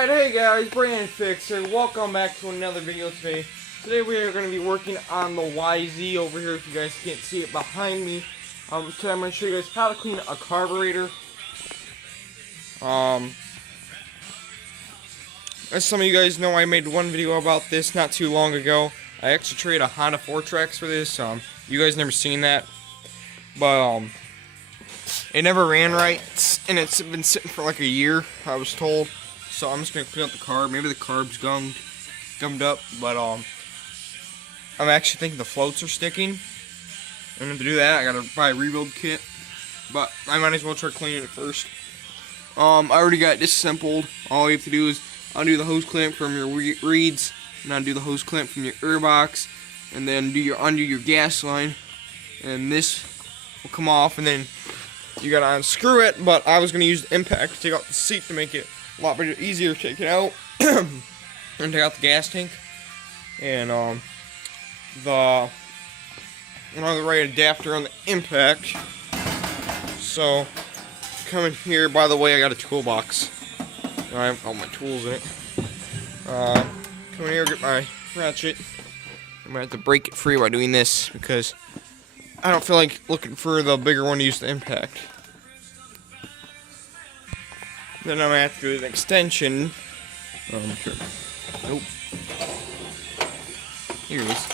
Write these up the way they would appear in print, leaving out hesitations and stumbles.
Alright, hey guys, Brandon Fix here. Welcome back to another video today. Today we are going to be working on the YZ over here if you guys can't see it behind me. Today I'm going to show you guys how to clean a carburetor. As some of you guys know, I made one video about this not too long ago. I actually traded a Honda 4Trax for this. You guys never seen that. But, it never ran right, and it's been sitting for like a year, I was told. So I'm just gonna clean up the carb. Maybe the carb's gummed up, but I'm actually thinking the floats are sticking. And to do that, I gotta buy a rebuild kit. But I might as well try cleaning it first. I already got disassembled. All you have to do is undo the hose clamp from your reeds, and undo the hose clamp from your air box, and then undo your gas line, and this will come off, and then you gotta unscrew it. But I was gonna use the impact to take out the seat to make it a lot easier to take it out and take out the gas tank and the right adapter on the impact. So come in here. By the way, I got a toolbox. I have all my tools in it. Come in here, get my ratchet. I'm gonna have to break it free by doing this because I don't feel like looking for the bigger one to use the impact. Then I'm going to have to do an extension. Nope. Here it is.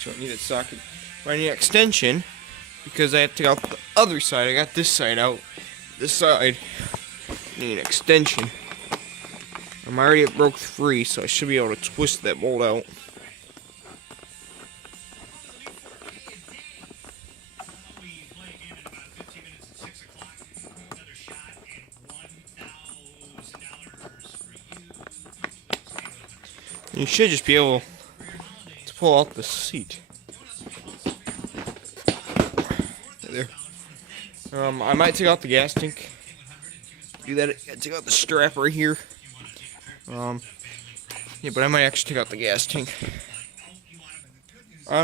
So I need a socket. But I need an extension because I have to take out the other side. I got this side out. This side I need an extension. I'm already at broke free, so I should be able to twist that bolt out. You should just be able to pull out the seat. There. I might take out the gas tank. Do that. Take out the strap right here. Yeah, but I might actually take out the gas tank.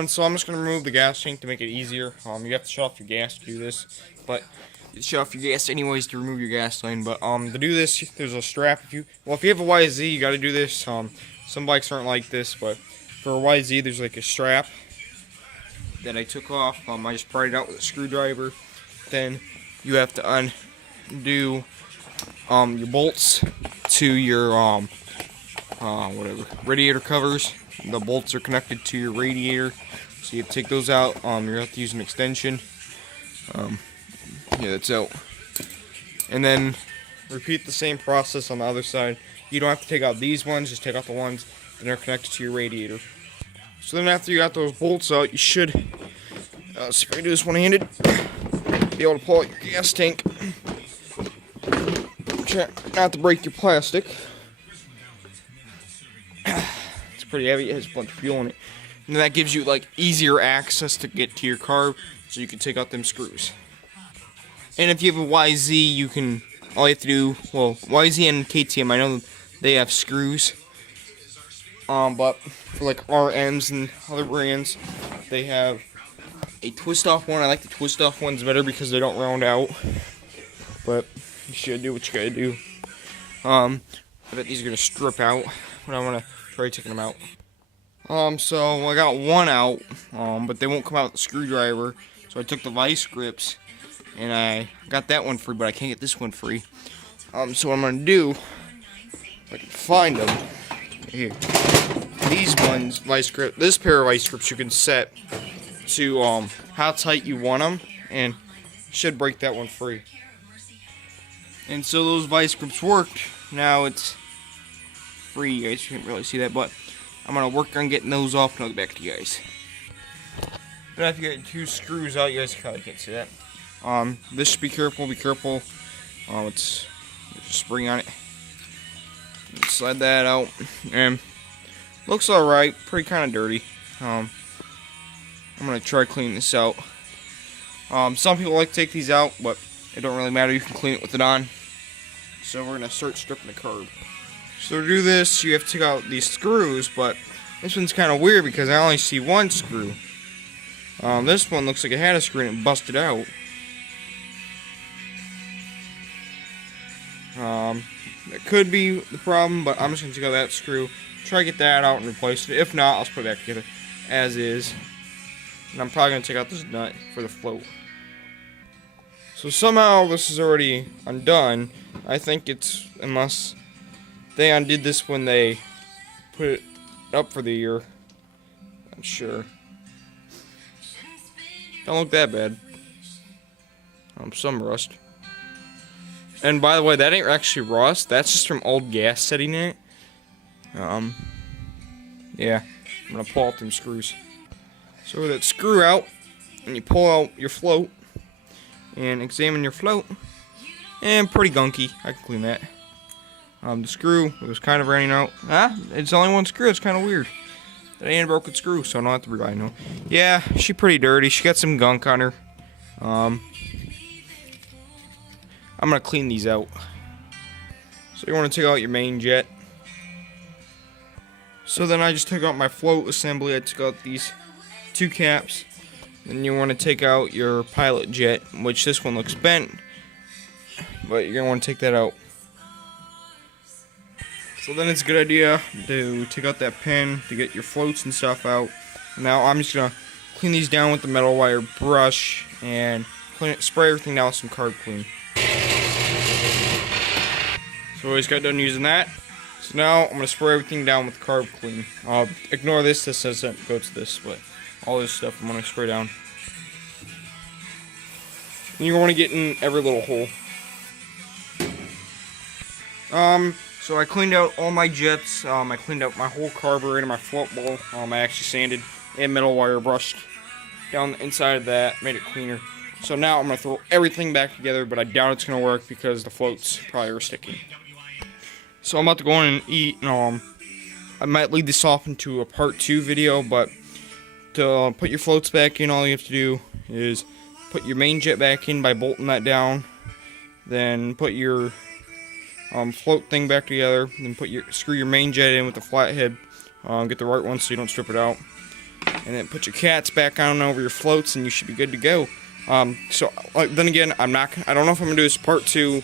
So I'm just gonna remove the gas tank to make it easier. You have to shut off your gas to do this, but you shut off your gas anyways to remove your gas line. But to do this, there's a strap. If you have a YZ, you got to do this. Some bikes aren't like this, but for a YZ, there's like a strap that I took off. I just pried it out with a screwdriver. Then you have to undo your bolts to your radiator covers. The bolts are connected to your radiator, so you have to take those out. You have to use an extension. Yeah, that's out. And then repeat the same process on the other side. You don't have to take out these ones, just take out the ones that are connected to your radiator. So then after you got those bolts out, you should, see if I can do this one-handed, be able to pull out your gas tank. Try not to break your plastic. It's pretty heavy, it has a bunch of fuel in it. And that gives you like easier access to get to your carb, so you can take out them screws. And if you have a YZ, you can, all you have to do, well, YZ and KTM, I know they have screws, but for like RMs and other brands, they have a twist-off one. I like the twist-off ones better because they don't round out, but you should do what you gotta do. I bet these are gonna strip out, but I'm gonna try taking them out. So I got one out, but they won't come out with the screwdriver, so I took the vice grips, and I got that one free, but I can't get this one free. So what I'm gonna do, if I can find them, here. These ones, vice grip. This pair of vice grips you can set to how tight you want them, and should break that one free. And so those vice grips worked. Now it's free. You guys can't really see that, but I'm gonna work on getting those off, and I'll get back to you guys. But if you get two screws out, you guys probably can't see that. This should be careful. Be careful. It's there's a spring on it. Slide that out, and looks alright. Pretty kind of dirty. I'm gonna try cleaning this out. Some people like to take these out, but it don't really matter. You can clean it with it on. So we're gonna start stripping the curb. So to do this, you have to take out these screws, but this one's kind of weird because I only see one screw. This one looks like it had a screw and it busted out. That could be the problem, but I'm just going to take out that screw, try to get that out and replace it. If not, I'll just put it back together as is. And I'm probably going to take out this nut for the float. So somehow this is already undone. I think it's, unless they undid this when they put it up for the year. I'm sure. Don't look that bad. Some rust. And by the way, that ain't actually rust. That's just from old gas sitting in it. Yeah. I'm gonna pull out them screws. So with that screw out, and you pull out your float, and examine your float, and pretty gunky. I can clean that. The screw was kind of running out. It's only one screw. It's kind of weird. That ain't a broken screw, so I don't have to rely on it. Yeah, she's pretty dirty. She got some gunk on her. I'm gonna clean these out. So you want to take out your main jet. So then I just took out my float assembly. I took out these two caps. Then you want to take out your pilot jet, which this one looks bent, but you're gonna want to take that out. So then it's a good idea to take out that pin to get your floats and stuff out. Now I'm just gonna clean these down with the metal wire brush and spray everything down with some carb clean. So I just got done using that. So now I'm going to spray everything down with carb clean. Ignore this doesn't go to this, but all this stuff I'm going to spray down. And you want to get in every little hole. So I cleaned out all my jets. I cleaned out my whole carburetor, my float ball. I actually sanded and metal wire brushed down the inside of that, made it cleaner. So now I'm going to throw everything back together, but I doubt it's going to work because the floats probably are sticking. So I'm about to go in and eat. I might lead this off into a part 2 video, but to put your floats back in, all you have to do is put your main jet back in by bolting that down. Then put your float thing back together. Then screw your main jet in with the flathead. Get the right one so you don't strip it out. And then put your cats back on over your floats, and you should be good to go. Then again, I don't know if I'm gonna do this part 2.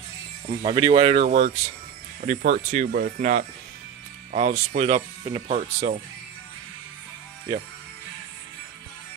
My video editor works. I'll do part 2, but if not, I'll just split it up into parts. So, yeah.